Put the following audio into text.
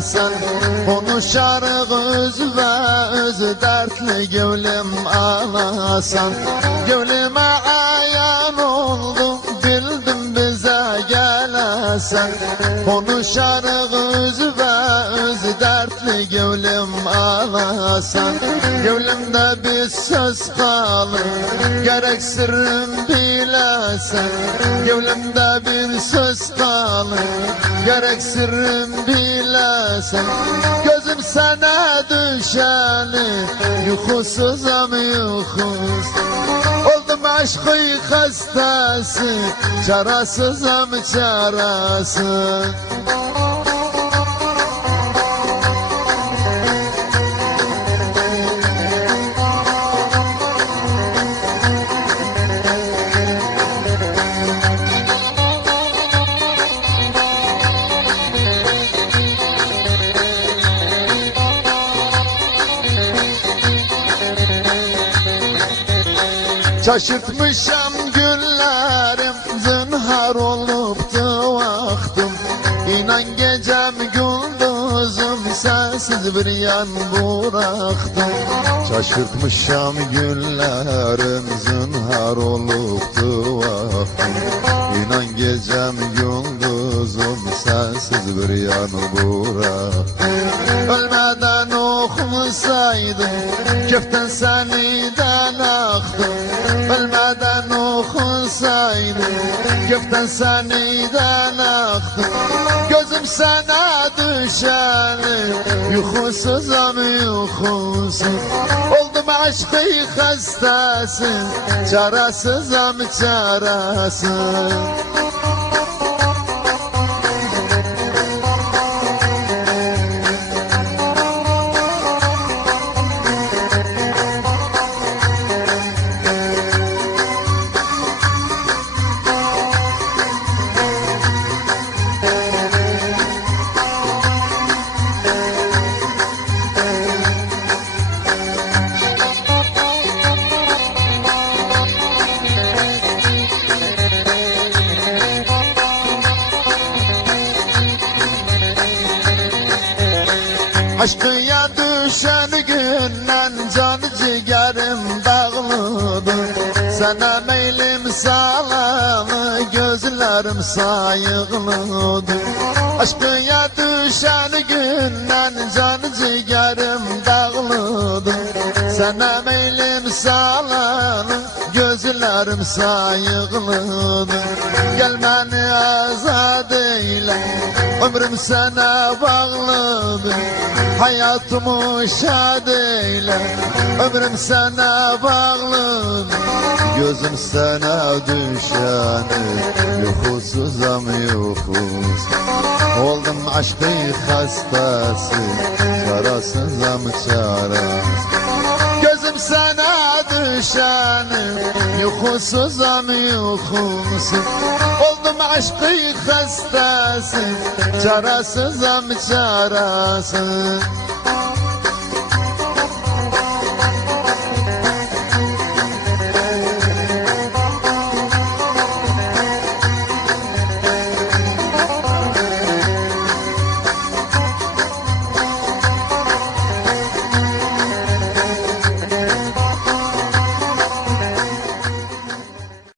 gələsən. Konuşarıq özvə öz dertli gönlüm alasan. Gönlüme ayan oldu, bildim bize gələsən. Konuşarıq özvə öz dertli gönlüm alasan. Gönlümde bir söz kalır, gerek sırrım biləsən. Gönlümde bir söz kalır, gerek sırrım biləsən. Gözüm sana düşeni, yuxusuzam yuxusuz. Oldum aşkı hastası, çarasızam çarasız. Şaşırtmışam günlerim, zınhar oluptu vaktim. İnan gecem gündüzüm, sensiz bir yan bıraktım. Şaşırtmışam günlerim, zınhar oluptu vaktim. İnan gecem gündüzüm, sensiz bir yan bıraktım. Ölmeden okusaydım, köften seniden aktım. Ölmeden okusaydım, köften seniden aktım. Gözüm sana düşeni, yuxusuzam yuxusuz. Oldum aşkı hastası, çarasızam çarasız. Aşkıya düşen günden can ciğerim bağlıdır. Sana meylim sağlamı, gözlerim sayıklıdır. Aşkıya düşen günden can ciğerim bağlıdır. Sana meylim sağlamı, gözlerim sayıklıdır. Gel beni azad eyle, ömrüm sana bağlıdır. Hayatımı şad eyle, ömrüm sana bağlıdır. Gözüm sana düşeni, yuxusuzam yuxusuz. Oldum aşkı hastası, çarasızam çarasız. Gözüm sana düşeni, yuxusuzam yuxusuz. Oldum aşkı hastası, çarasızam çarasız.